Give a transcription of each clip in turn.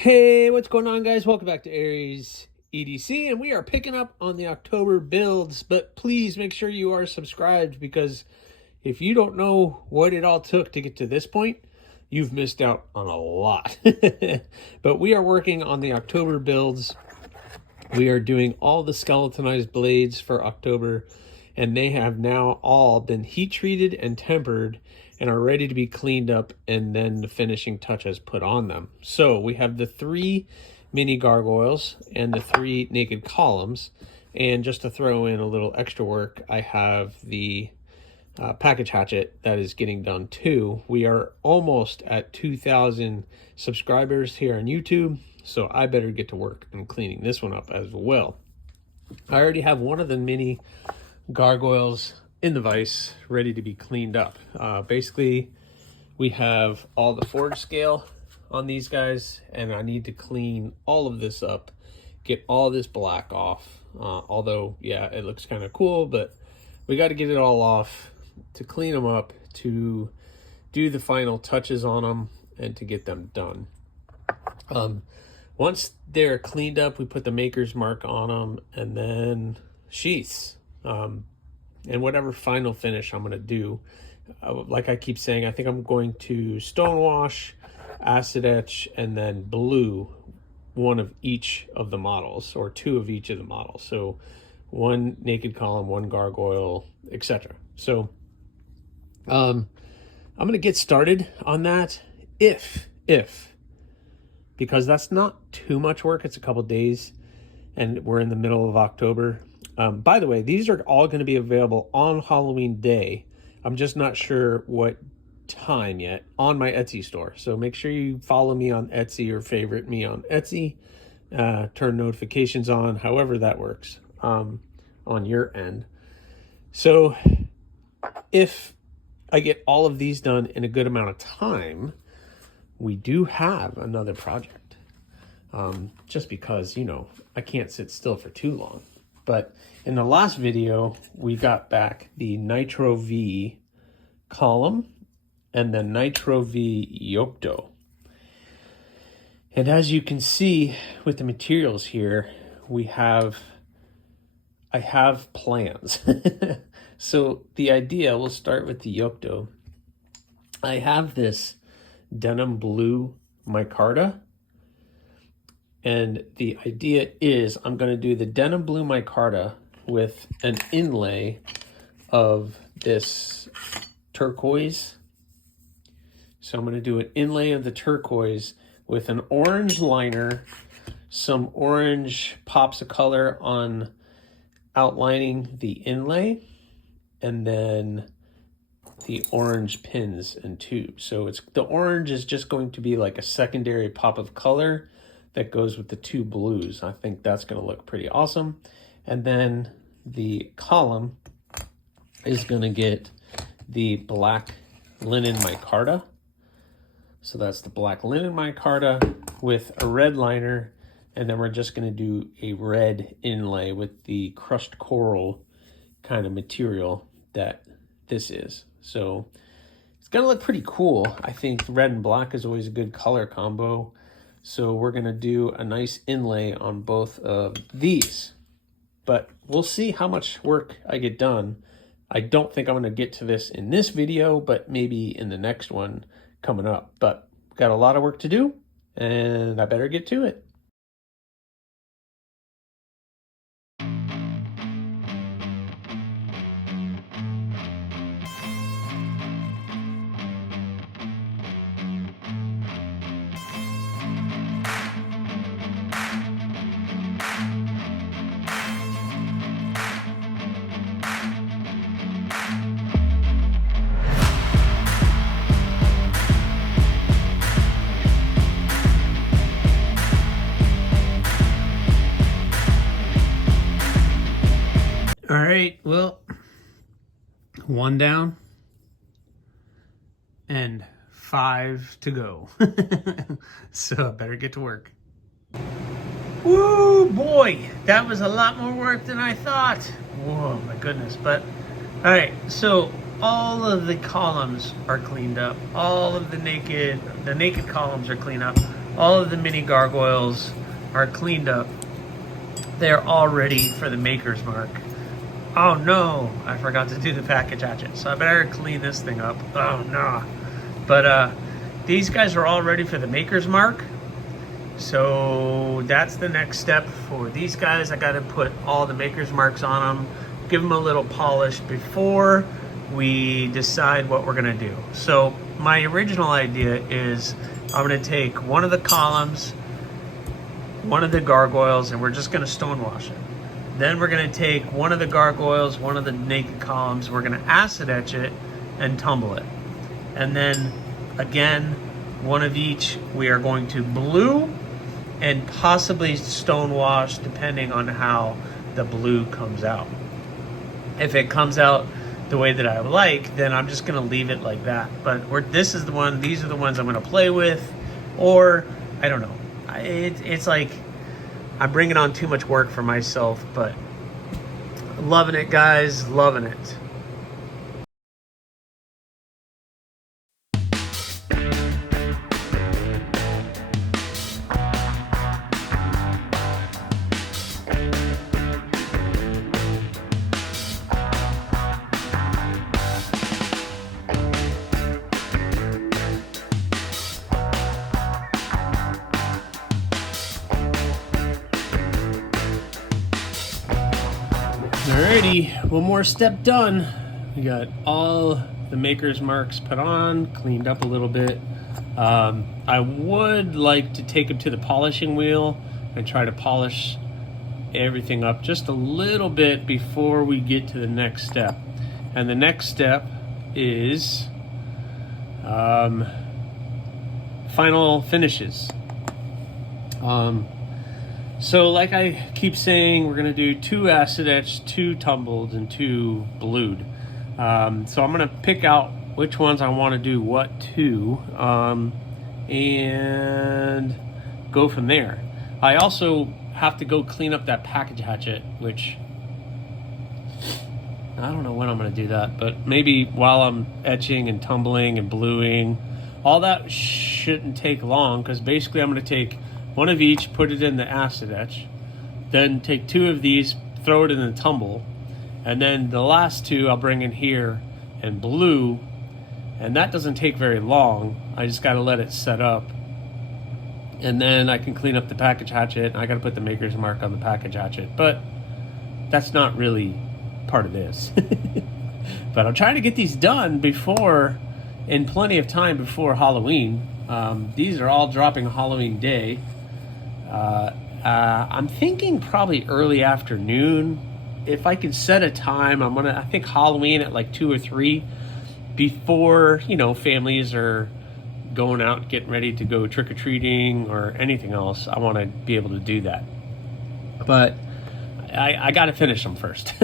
Hey, what's going on, guys? Welcome back to AriesEDC, and we are picking up on the October builds, but please make sure you are subscribed, because if you don't know what it all took to get to this point, you've missed out on a lot. But we are working on the October builds. We are doing all the skeletonized blades for October, and they have now all been heat treated and tempered and are ready to be cleaned up, and then the finishing touches put on them. So we have the 3 mini gargoyles and the 3 naked columns. And just to throw in a little extra work, I have the package hatchet that is getting done too. We are almost at 2,000 subscribers here on YouTube, so I better get to work on cleaning this one up as well. I already have one of the mini gargoyles in the vise ready to be cleaned up. Basically, we have all the forge scale on these guys, and I need to clean all of this up, get all this black off. Although, yeah, it looks kind of cool, but we got to get it all off to clean them up, to do the final touches on them, and to get them done. Once they're cleaned up, we put the maker's mark on them, and then sheaths. And whatever final finish I'm going to do, like I keep saying, I think I'm going to stone wash, acid etch, and then blue one of each of the models, or 2 of each of the models. So 1 naked column, 1 gargoyle, etc. So I'm going to get started on that because that's not too much work. It's a couple days, and we're in the middle of October. By the way, these are all going to be available on Halloween Day. I'm just not sure what time yet on my Etsy store. So make sure you follow me on Etsy or favorite me on Etsy. Turn notifications on, however that works on your end. So if I get all of these done in a good amount of time, we do have another project. Just because, you know, I can't sit still for too long. But in the last video, we got back the Nitro V column and the Nitro V Yocto. And as you can see with the materials here, I have plans. So the idea, we'll start with the Yocto. I have this denim blue micarta. And the idea is I'm going to do the denim blue micarta with an inlay of this turquoise. So I'm going to do an inlay of the turquoise with an orange liner, some orange pops of color on outlining the inlay, and then the orange pins and tubes. So the orange is just going to be like a secondary pop of color that goes with the 2 blues. I think that's going to look pretty awesome. And then the column is going to get the black linen micarta. So that's the black linen micarta with a red liner, and then we're just going to do a red inlay with the crushed coral kind of material that this is. So it's going to look pretty cool. I think red and black is always a good color combo. So we're going to do a nice inlay on both of these. But we'll see how much work I get done. I don't think I'm going to get to this in this video, but maybe in the next one coming up. But got a lot of work to do, and I better get to it. All right, well, 1 down and 5 to go. So I better get to work. Woo, boy, that was a lot more work than I thought. Whoa, my goodness. But all right, so all of the columns are cleaned up. All of the naked columns are cleaned up. all of the mini gargoyles are cleaned up. They're all ready for the maker's mark. Oh no, I forgot to do the package hatchet, so I better clean this thing up. Oh no. But these guys are all ready for the maker's mark. So that's the next step for these guys. I gotta put all the maker's marks on them, give them a little polish before we decide what we're gonna do. So my original idea is I'm gonna take one of the columns, one of the gargoyles, and we're just gonna stonewash it. Then we're gonna take one of the gargoyles, one of the naked columns, we're gonna acid etch it and tumble it. And then again, one of each, we are going to blue and possibly stonewash depending on how the blue comes out. If it comes out the way that I like, then I'm just gonna leave it like that. But these are the ones I'm gonna play with, or I don't know. It's like I'm bringing on too much work for myself, but loving it, guys, loving it. Alrighty, one more step done. We got all the maker's marks put on, cleaned up a little bit. I would like to take them to the polishing wheel and try to polish everything up just a little bit before we get to the next step. And the next step is final finishes. So like I keep saying, we're gonna do 2 acid etched, 2 tumbled, and 2 blued. So I'm gonna pick out which ones I wanna do what to, and go from there. I also have to go clean up that package hatchet, which I don't know when I'm gonna do that, but maybe while I'm etching and tumbling and bluing. All that shouldn't take long, because basically I'm gonna take one of each, put it in the acid etch, then take 2 of these, throw it in the tumble, and then the last 2 I'll bring in here and blue, and that doesn't take very long. I just gotta let it set up, and then I can clean up the package hatchet, and I gotta put the maker's mark on the package hatchet, but that's not really part of this. But I'm trying to get these done in plenty of time before Halloween. These are all dropping Halloween day. I'm thinking probably early afternoon. If I could set a time, I think Halloween at like 2 or 3 before, families are going out, getting ready to go trick-or-treating or anything else. I want to be able to do that. But I got to finish them first.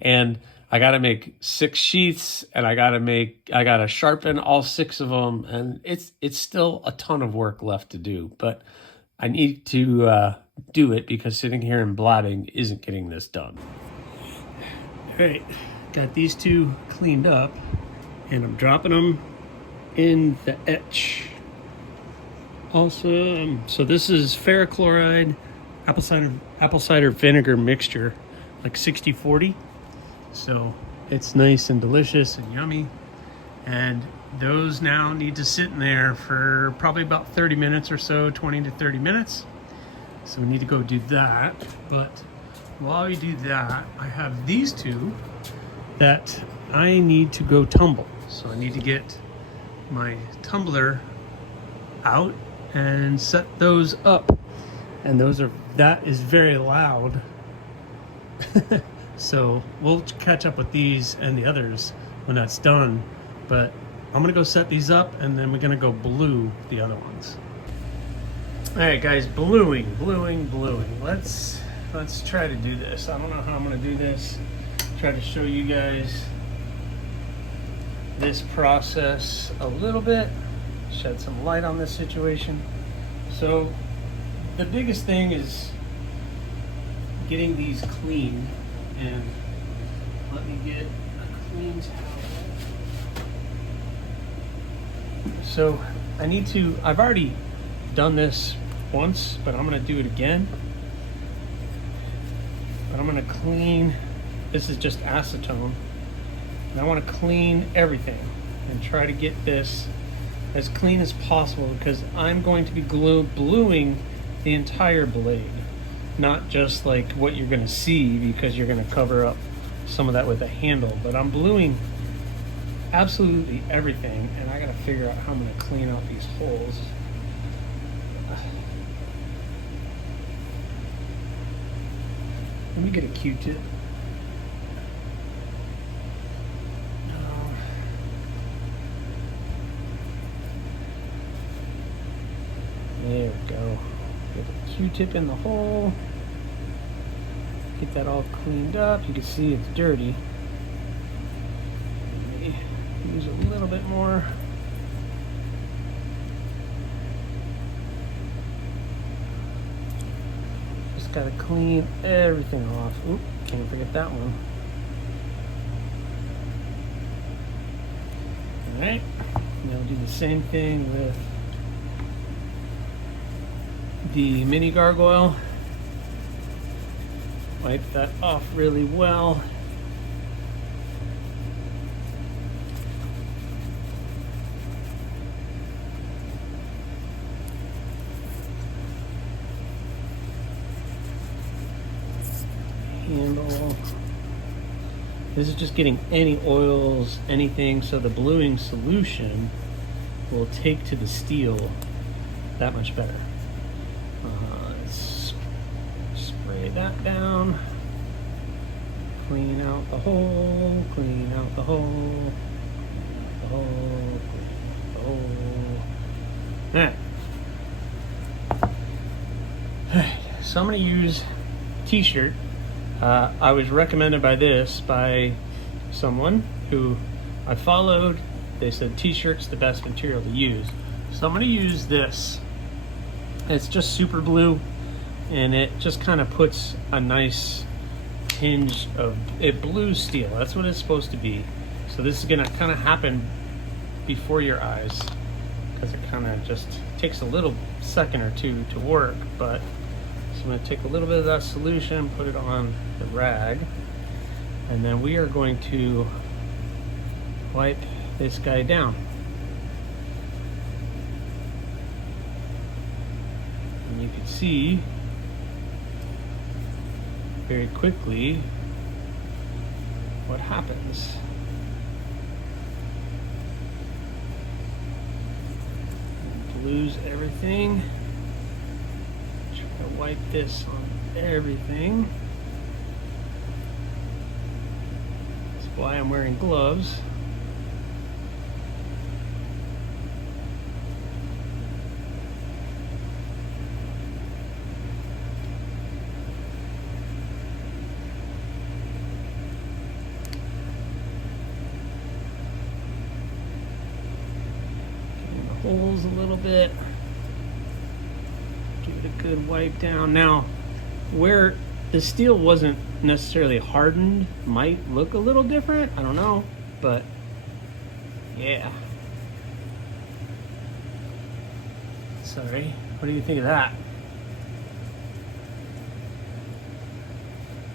And I got to make 6 sheaths, and I got to sharpen all 6 of them, and it's still a ton of work left to do, but I need to do it, because sitting here and blabbing isn't getting this done. All right, got these 2 cleaned up, and I'm dropping them in the etch. Also, so this is ferric chloride, apple cider vinegar mixture, like 60-40. So it's nice and delicious and yummy. And those now need to sit in there for probably about 30 minutes or so, 20 to 30 minutes. So we need to go do that. But while we do that, I have these 2 that I need to go tumble. So I need to get my tumbler out and set those up. And that is very loud. So we'll catch up with these and the others when that's done. But I'm gonna go set these up, and then we're gonna go blue the other ones. All right, guys, bluing. Let's try to do this. I don't know how I'm gonna do this. Try to show you guys this process a little bit, shed some light on this situation. So the biggest thing is getting these clean. And let me get a clean towel. So I've already done this once, but I'm gonna do it again. But I'm gonna clean, this is just acetone. And I wanna clean everything and try to get this as clean as possible because I'm going to be bluing the entire blade. Not just like what you're gonna see because you're gonna cover up some of that with a handle, but I'm bluing absolutely everything, and I gotta figure out how I'm gonna clean out these holes. Let me get a Q-tip. There we go. Get a Q-tip in the hole. Get that all cleaned up. You can see it's dirty. Use a little bit more. Just gotta clean everything off. Oop, can't forget that one. Alright, now we'll do the same thing with the mini gargoyle. Wipe that off really well. Handle. This is just getting any oils, anything, so the bluing solution will take to the steel that much better. Let's spray that down. Clean out the hole, clean out the hole, the hole, clean out the hole. Alright, so I'm going to use t-shirt. I was recommended by someone who I followed. They said t-shirt's the best material to use. So I'm going to use this. It's just super blue, and it just kind of puts a nice tinge of it, blue steel. That's what it's supposed to be. So this is going to kind of happen before your eyes because it kind of just takes a little second or two to work, but I'm going to take a little bit of that solution, put it on the rag, and then we are going to wipe this guy down. And you can see very quickly what happens. Blues everything. Wipe this on everything. That's why I'm wearing gloves. Getting the holes a little bit. A good wipe down. Now, where the steel wasn't necessarily hardened might look a little different. I don't know, but yeah. Sorry. What do you think of that?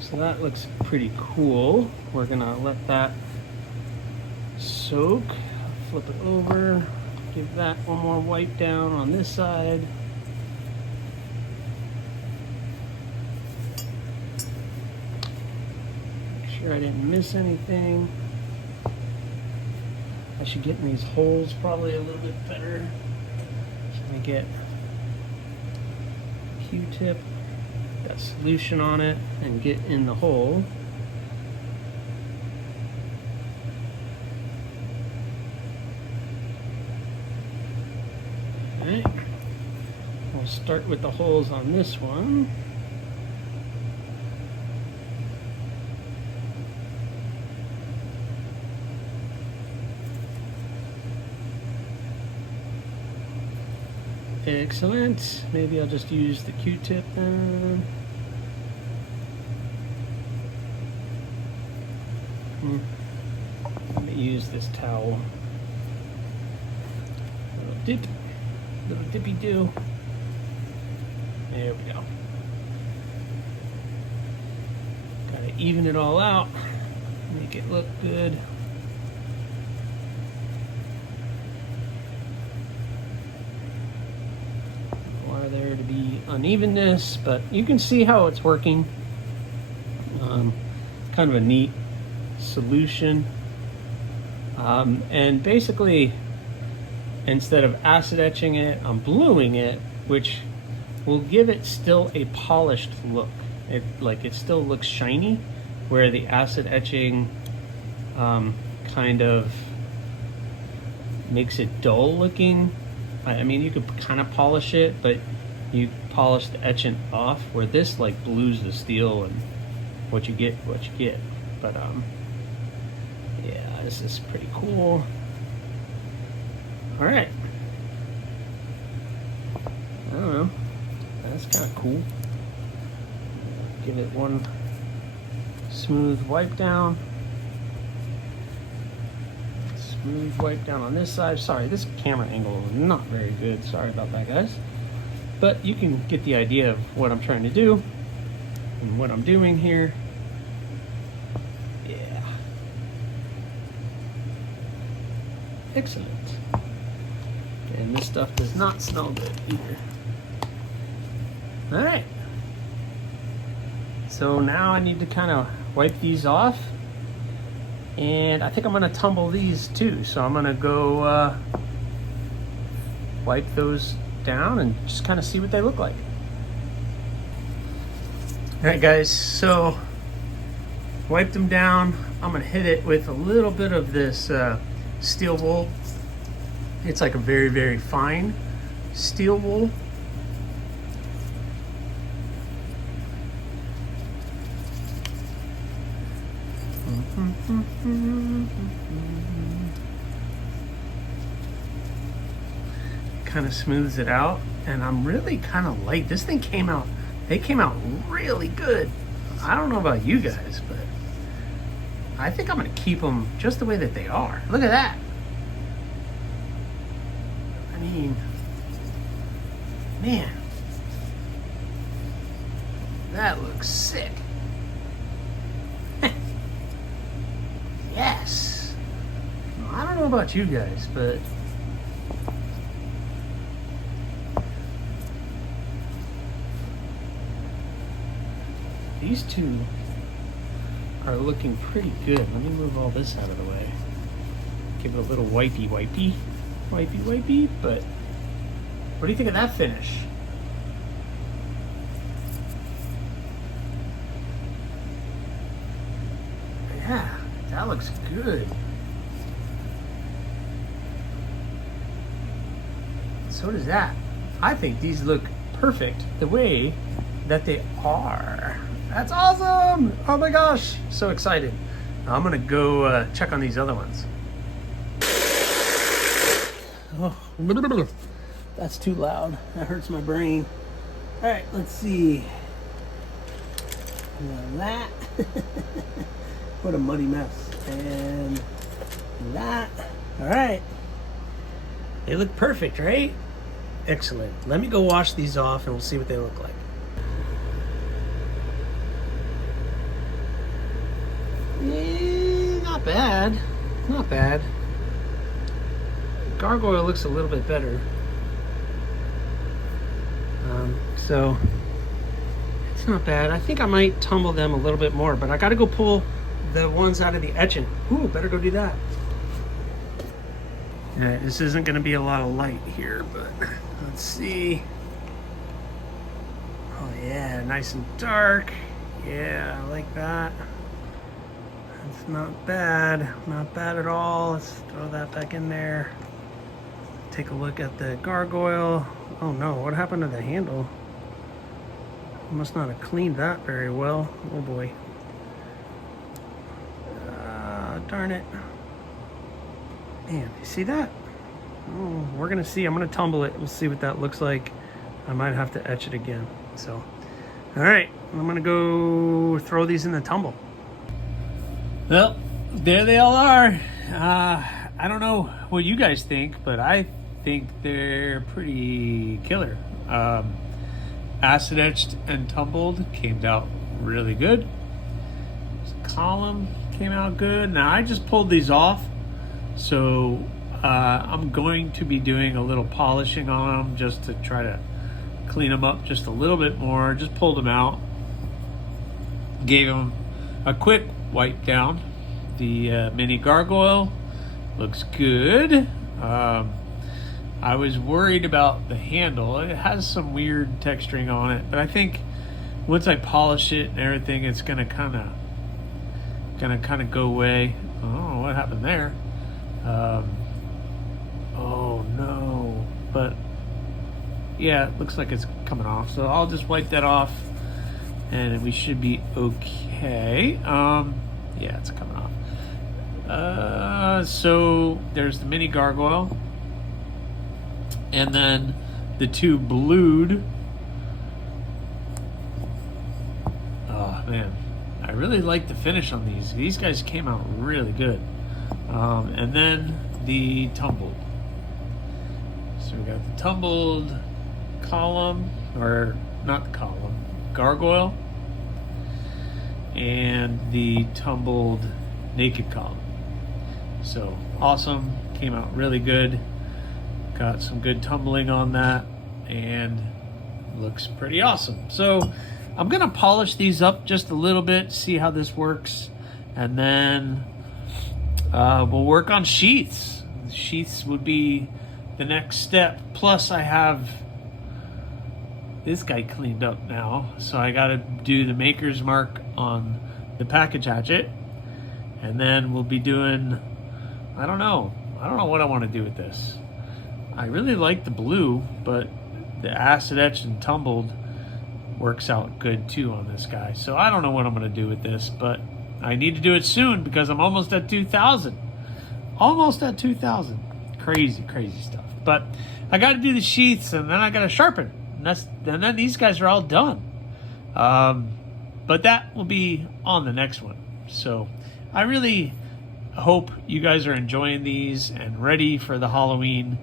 So that looks pretty cool. We're gonna let that soak. Flip it over. Give that one more wipe down on this side. I didn't miss anything. I should get in these holes probably a little bit better. So I get a Q-tip, got solution on it, and get in the hole. Alright. We'll start with the holes on this one. Excellent. Maybe I'll just use the Q-tip then. Let me use this towel. Little dippy do. There we go. Gotta even it all out, make it look good. Or there to be unevenness, but you can see how it's working. Kind of a neat solution. And basically, instead of acid etching it, I'm bluing it, which will give it still a polished look. It still looks shiny, where the acid etching kind of makes it dull looking. I mean, you could kind of polish it, but you polish the etchant off, where this like blues the steel, and what you get. But yeah, this is pretty cool. All right. I don't know. That's kind of cool. Give it one smooth wipe down. Smooth wipe down on this side. Sorry, this camera angle is not very good. Sorry about that, guys. But you can get the idea of what I'm trying to do and what I'm doing here. Yeah. Excellent. And this stuff does not smell good either. All right. So now I need to kind of wipe these off. And I think I'm gonna tumble these too. So I'm gonna go wipe those down and just kind of see what they look like. All right, guys, so wipe them down. I'm gonna hit it with a little bit of this steel wool. It's like a very, very fine steel wool. Kind of smooths it out, and I'm really kind of light. This thing came out, they came out really good. I don't know about you guys, but I think I'm gonna keep them just the way that they are. Look at that. I mean, man, that looks sick. Yes. I don't know about you guys, but these two are looking pretty good. Let me move all this out of the way. Give it a little wipey, but what do you think of that finish? Yeah, that looks good. So does that. I think these look perfect the way that they are. That's awesome! Oh my gosh, so excited. I'm gonna go check on these other ones. Oh, that's too loud. That hurts my brain. All right, let's see. That. What a muddy mess. And that. All right. They look perfect, right? Excellent. Let me go wash these off and we'll see what they look like. Not bad. Not bad. Gargoyle looks a little bit better. So it's not bad. I think I might tumble them a little bit more, but I got to go pull the ones out of the etchant. Ooh, better go do that. Yeah, this isn't going to be a lot of light here, but let's see. Oh yeah, nice and dark. Yeah, I like that. It's not bad. Not bad at all. Let's throw that back in there. Take a look at the gargoyle. Oh no, what happened to the handle? Must not have cleaned that very well. Oh boy. Darn it. Man, you see that? Oh, we're gonna see. I'm gonna tumble it. We'll see what that looks like. I might have to etch it again. So, all right, I'm gonna go throw these in the tumble. Well, there they all are. I don't know what you guys think, but I think they're pretty killer. acid etched and tumbled came out really good. This column came out good. Now I just pulled these off, so I'm going to be doing a little polishing on them just to try to clean them up just a little bit more. Just pulled them out, gave them a quick wipe down. The mini gargoyle looks good. I was worried about the handle. It has some weird texturing on it, but I think once I polish it and everything, it's gonna kind of go away. Oh, what happened there? Oh no! But yeah, it looks like it's coming off. So I'll just wipe that off, and we should be okay. Yeah, it's coming off. So there's the mini gargoyle. And then the two blued. Oh man, I really like the finish on these. These guys came out really good. And then the tumbled. So we got the tumbled column, or not the column, gargoyle, and the tumbled naked column. So awesome, came out really good. Got some good tumbling on that and looks pretty awesome. So I'm gonna polish these up just a little bit, see how this works, and then we'll work on sheaths. Sheaths would be the next step. Plus I have this guy cleaned up now, so I gotta do the maker's mark on the package hatchet, and then we'll be doing, I don't know what I want to do with this. I really like the blue, but the acid etched and tumbled works out good too on this guy. So I don't know what I'm going to do with this, but I need to do it soon because I'm almost at 2,000. Almost at 2,000. Crazy, crazy stuff. But I got to do the sheaths, and then I got to sharpen. And then these guys are all done. But that will be on the next one. So I really hope you guys are enjoying these and ready for the Halloween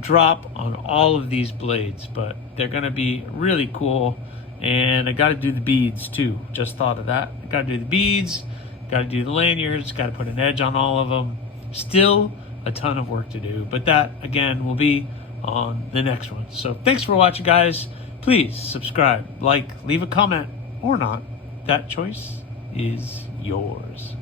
drop on all of these blades, but they're gonna be really cool. And I got to do the beads too. Just thought of that. I got to do the beads, got to do the lanyards, got to put an edge on all of them. Still a ton of work to do, but that again will be on the next one. So thanks for watching, guys. Please subscribe, like, leave a comment or not. That choice is yours.